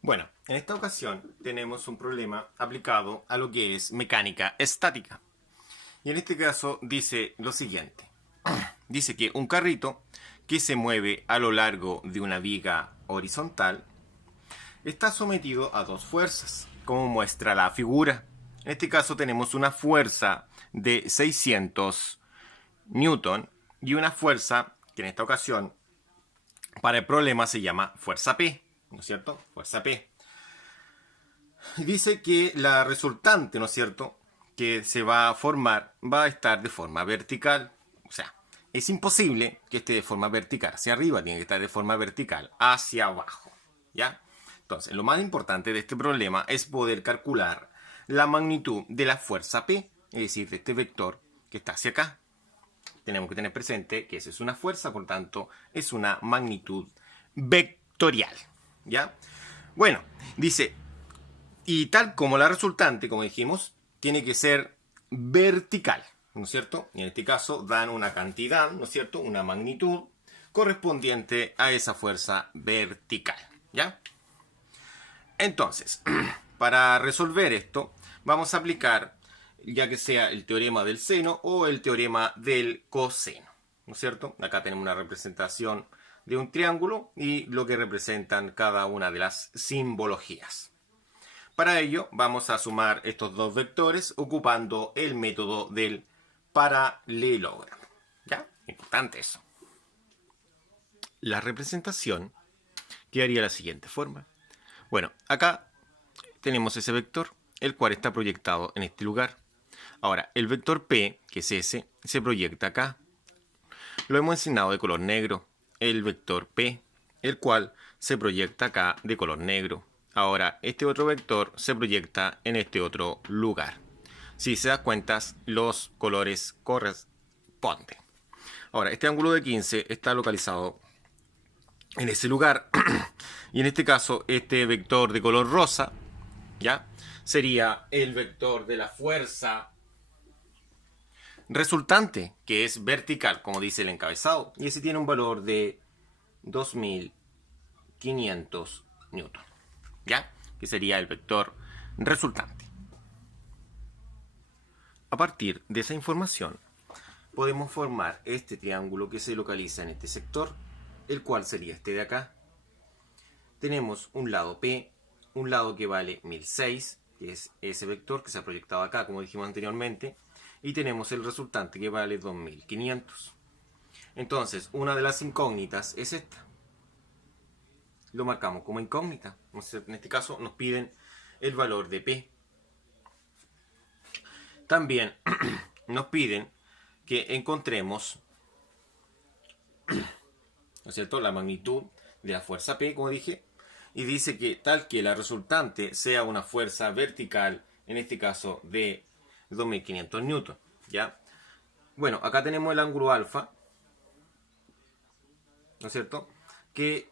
Bueno, en esta ocasión tenemos un problema aplicado a lo que es mecánica estática. Y en este caso dice lo siguiente. Dice que un carrito que se mueve a lo largo de una viga horizontal está sometido a dos fuerzas, como muestra la figura. En este caso tenemos una fuerza de 600 newton y una fuerza que en esta ocasión para el problema se llama fuerza P, ¿no es cierto? Fuerza P. Y dice que la resultante, ¿no es cierto?, que se va a formar va a estar de forma vertical. O sea, es imposible que esté de forma vertical hacia arriba, tiene que estar de forma vertical hacia abajo. ¿Ya? Entonces, lo más importante de este problema es poder calcular la magnitud de la fuerza P, es decir, de este vector que está hacia acá. Tenemos que tener presente que esa es una fuerza, por tanto, es una magnitud vectorial. ¿Ya? Bueno, dice, y tal como la resultante, como dijimos, tiene que ser vertical, ¿no es cierto? Y en este caso dan una cantidad, ¿no es cierto? Una magnitud correspondiente a esa fuerza vertical, ¿ya? Entonces, para resolver esto, vamos a aplicar, ya que sea el teorema del seno o el teorema del coseno, ¿no es cierto? Acá tenemos una representación de un triángulo y lo que representan cada una de las simbologías. Para ello vamos a sumar estos dos vectores ocupando el método del paralelogramo. ¿Ya? Importante eso. La representación quedaría de la siguiente forma. Bueno, acá tenemos ese vector, el cual está proyectado en este lugar. Ahora, el vector P, que es ese, se proyecta acá. Lo hemos enseñado de color negro, el vector P, el cual se proyecta acá de color negro. Ahora, este otro vector se proyecta en este otro lugar. Si se dan cuenta, los colores corresponden. Ahora, este ángulo de 15 está localizado en ese lugar. Y en este caso, este vector de color rosa, ¿ya?, sería el vector de la fuerza resultante, que es vertical, como dice el encabezado. Y ese tiene un valor de 2500 newton. ¿Ya? Que sería el vector resultante. A partir de esa información, podemos formar este triángulo que se localiza en este sector, el cual sería este de acá. Tenemos un lado P, un lado que vale 1006, que es ese vector que se ha proyectado acá, como dijimos anteriormente, y tenemos el resultante que vale 2500. Entonces, una de las incógnitas es esta. Lo marcamos como incógnita. En este caso nos piden el valor de P. También nos piden que encontremos, ¿no es cierto?, la magnitud de la fuerza P, como dije, y dice que tal que la resultante sea una fuerza vertical, en este caso de 2500 newton, ¿ya? Bueno, acá tenemos el ángulo alfa, ¿no es cierto?, que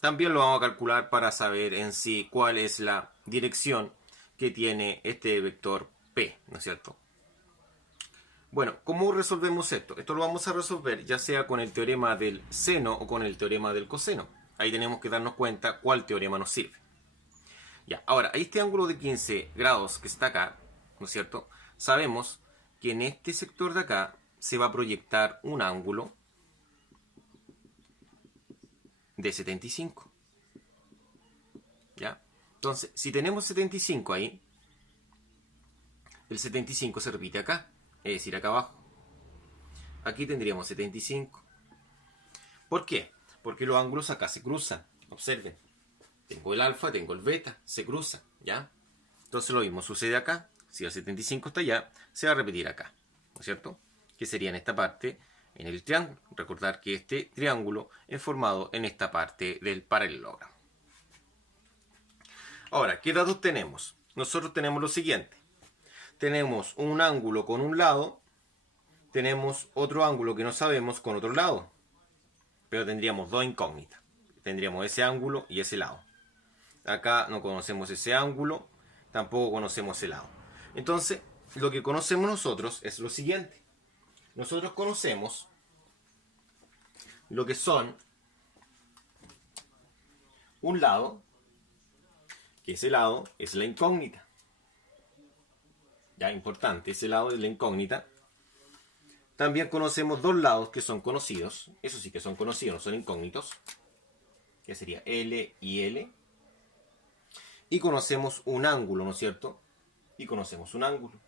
también lo vamos a calcular para saber en sí cuál es la dirección que tiene este vector P, ¿no es cierto? Bueno, ¿cómo resolvemos esto? Esto lo vamos a resolver ya sea con el teorema del seno o con el teorema del coseno. Ahí tenemos que darnos cuenta cuál teorema nos sirve. Ya, ahora, este ángulo de 15 grados que está acá, ¿no es cierto?, sabemos que en este sector de acá se va a proyectar un ángulo de 75. ¿Ya? Entonces, si tenemos 75 ahí, el 75 se repite acá, es decir, acá abajo. Aquí tendríamos 75. ¿Por qué? Porque los ángulos acá se cruzan. Observen. Tengo el alfa, tengo el beta, se cruzan, ¿ya? Entonces lo mismo sucede acá. Si el 75 está allá, se va a repetir acá, ¿no es cierto? Que sería en esta parte, en el triángulo. Recordar que este triángulo es formado en esta parte del paralelogramo. Ahora, ¿qué datos tenemos? Nosotros tenemos lo siguiente. Tenemos un ángulo con un lado, tenemos otro ángulo que no sabemos con otro lado, pero tendríamos dos incógnitas. Tendríamos ese ángulo y ese lado. Acá no conocemos ese ángulo, tampoco conocemos ese lado. Entonces, lo que conocemos nosotros es lo siguiente. Nosotros conocemos lo que son un lado que ese lado es la incógnita. Ya, importante, ese lado es la incógnita. También conocemos dos lados que son conocidos. Eso sí que son conocidos, no son incógnitos. Que sería L y L. Y conocemos un ángulo, ¿no es cierto? Y conocemos un ángulo.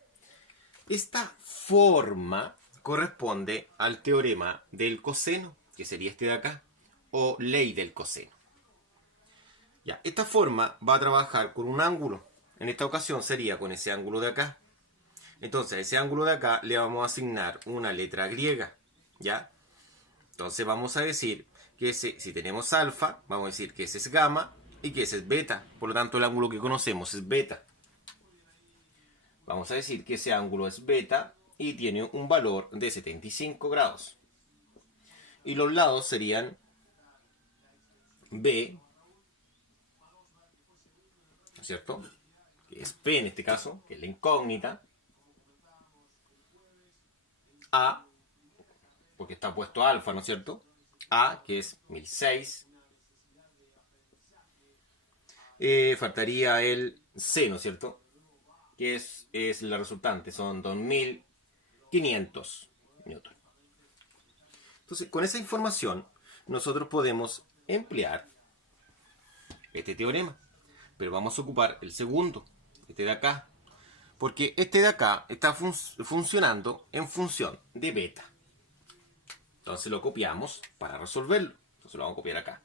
Esta forma corresponde al teorema del coseno, que sería este de acá, o ley del coseno. Ya, esta forma va a trabajar con un ángulo. En esta ocasión sería con ese ángulo de acá. Entonces, a ese ángulo de acá le vamos a asignar una letra griega, ¿ya? Entonces vamos a decir que si tenemos alfa, vamos a decir que ese es gamma y que ese es beta. Por lo tanto, el ángulo que conocemos es beta. Vamos a decir que ese ángulo es beta y tiene un valor de 75 grados. Y los lados serían B, ¿no es cierto? Que es P en este caso, que es la incógnita. A, porque está puesto alfa, ¿no es cierto? A, que es 1006. Faltaría el C, ¿no es cierto? Que es la resultante, son 2500 newton. Entonces, con esa información, nosotros podemos emplear este teorema. Pero vamos a ocupar el segundo, este de acá. Porque este de acá está funcionando en función de beta. Entonces lo copiamos para resolverlo. Entonces lo vamos a copiar acá.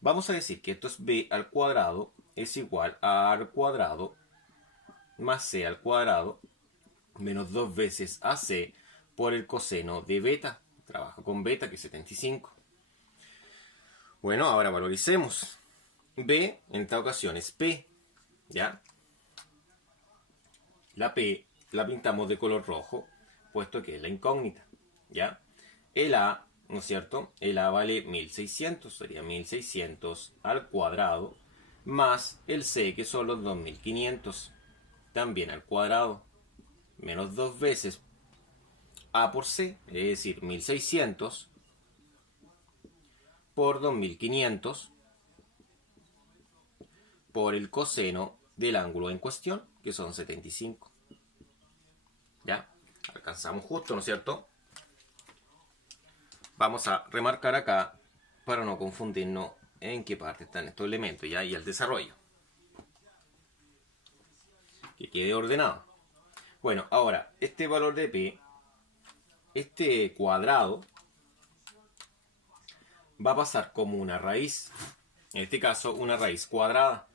Vamos a decir que esto es b al cuadrado es igual a a al cuadrado más c al cuadrado menos 2 veces ac por el coseno de beta. Trabajo con beta, que es 75. Bueno, ahora valoricemos. B en esta ocasión es P, ¿ya? La P la pintamos de color rojo, puesto que es la incógnita, ¿ya? El A, ¿no es cierto? El A vale 1600, sería 1600 al cuadrado, más el C, que son los 2500, también al cuadrado, menos 2 veces A por C, es decir, 1600 por 2500 por el coseno del ángulo en cuestión, que son 75. ¿Ya? Alcanzamos justo, ¿no es cierto? Vamos a remarcar acá para no confundirnos en qué parte están estos elementos, ¿ya? Y el desarrollo. Que quede ordenado. Bueno, ahora, este valor de P, este cuadrado, va a pasar como una raíz. En este caso, una raíz cuadrada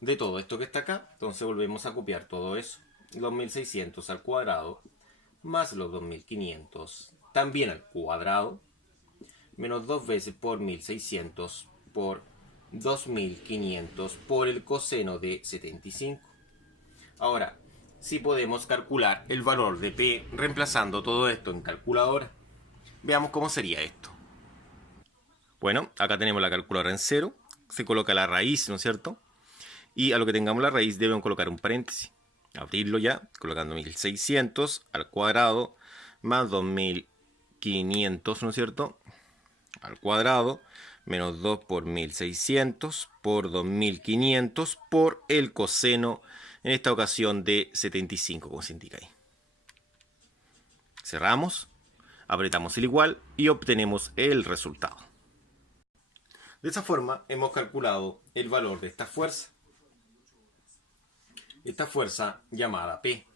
de todo esto que está acá. Entonces volvemos a copiar todo eso. Los 1600 al cuadrado más los 2500 también al cuadrado menos 2 veces por 1600 por 2500 por el coseno de 75. Ahora, sí podemos calcular el valor de P reemplazando todo esto en calculadora. Veamos cómo sería esto. Bueno, acá tenemos la calculadora en cero. Se coloca la raíz, ¿no es cierto? Y a lo que tengamos la raíz debemos colocar un paréntesis. Abrirlo ya, colocando 1600 al cuadrado más 2500, ¿no es cierto? Al cuadrado menos 2 por 1600 por 2500 por el coseno, en esta ocasión de 75, como se indica ahí. Cerramos, apretamos el igual y obtenemos el resultado. De esa forma hemos calculado el valor de esta fuerza. Esta fuerza llamada P.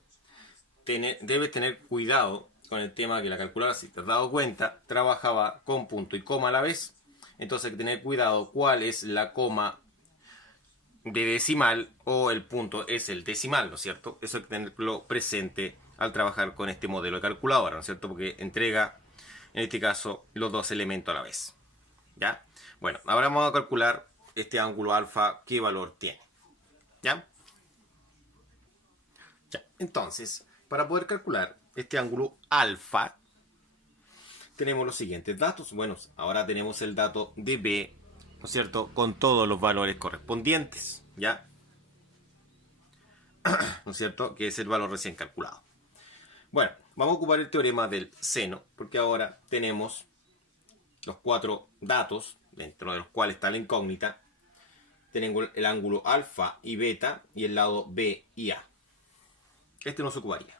Debes tener cuidado con el tema que la calculadora, si te has dado cuenta, trabajaba con punto y coma a la vez. Entonces hay que tener cuidado cuál es la coma de decimal o el punto es el decimal, ¿no es cierto? Eso hay que tenerlo presente al trabajar con este modelo de calculadora, ¿no es cierto? Porque entrega, en este caso, los dos elementos a la vez. ¿Ya? Bueno, ahora vamos a calcular este ángulo alfa, qué valor tiene. ¿Ya? Ya. Entonces, para poder calcular este ángulo alfa, tenemos los siguientes datos. Bueno, ahora tenemos el dato de B, ¿no es cierto? Con todos los valores correspondientes, ¿ya? ¿No es cierto? Que es el valor recién calculado. Bueno, vamos a ocupar el teorema del seno, porque ahora tenemos los 4 datos, dentro de los cuales está la incógnita, tenemos el ángulo alfa y beta y el lado B y A. Este nos ocuparía.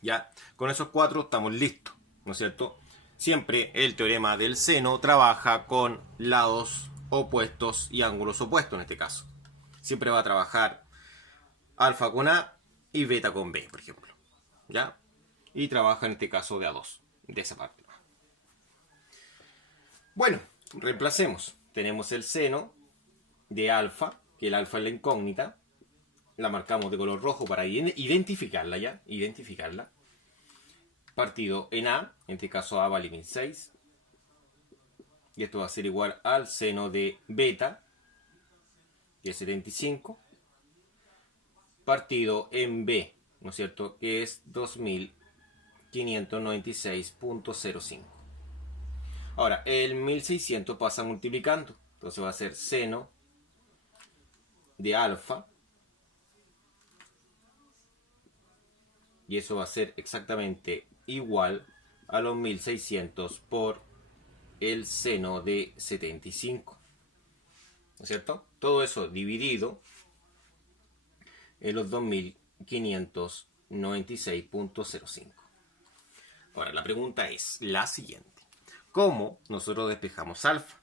Ya, con esos 4 estamos listos, ¿no es cierto? Siempre el teorema del seno trabaja con lados opuestos y ángulos opuestos en este caso. Siempre va a trabajar alfa con A y beta con B, por ejemplo. ¿Ya? Y trabaja en este caso de A2, de esa parte. Bueno, reemplacemos. Tenemos el seno de alfa, que el alfa es la incógnita. La marcamos de color rojo para identificarla ya. Identificarla. Partido en A, en este caso A vale 1006. Y esto va a ser igual al seno de beta, que es 75. Partido en B, ¿no es cierto? Que es 2596.05. Ahora, el 1600 pasa multiplicando. Entonces va a ser seno de alfa. Y eso va a ser exactamente igual a los 1600 por el seno de 75. ¿No es cierto? Todo eso dividido en los 2596.05. Ahora, la pregunta es la siguiente. ¿Cómo nosotros despejamos alfa?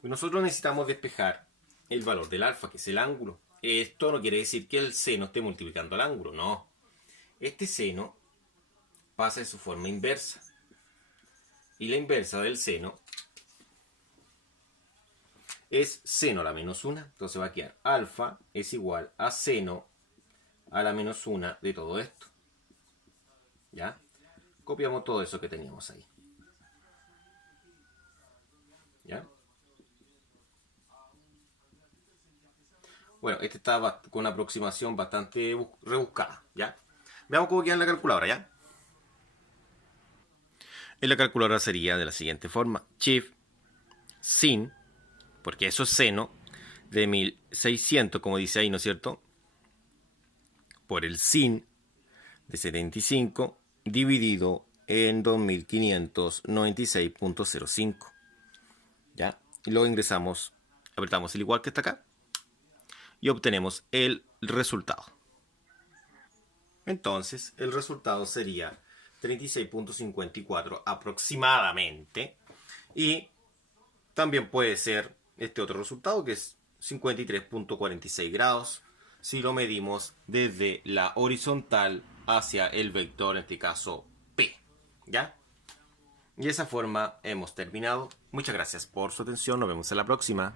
Pues nosotros necesitamos despejar el valor del alfa, que es el ángulo. Esto no quiere decir que el seno esté multiplicando al ángulo, no. Este seno pasa en su forma inversa. Y la inversa del seno es seno a la menos 1. Entonces va a quedar alfa es igual a seno a la menos 1 de todo esto. ¿Ya? Copiamos todo eso que teníamos ahí. ¿Ya? Bueno, este está con una aproximación bastante rebuscada. ¿Ya? Veamos cómo queda en la calculadora, ¿ya? En la calculadora sería de la siguiente forma. Shift, sin, porque eso es seno, de 1600, como dice ahí, ¿no es cierto? Por el sin de 75 dividido en 2596.05. ¿Ya? Y luego ingresamos, apretamos el igual que está acá y obtenemos el resultado. Entonces, el resultado sería 36.54 aproximadamente. Y también puede ser este otro resultado, que es 53.46 grados, si lo medimos desde la horizontal hacia el vector, en este caso P. ¿Ya? Y de esa forma hemos terminado. Muchas gracias por su atención. Nos vemos en la próxima.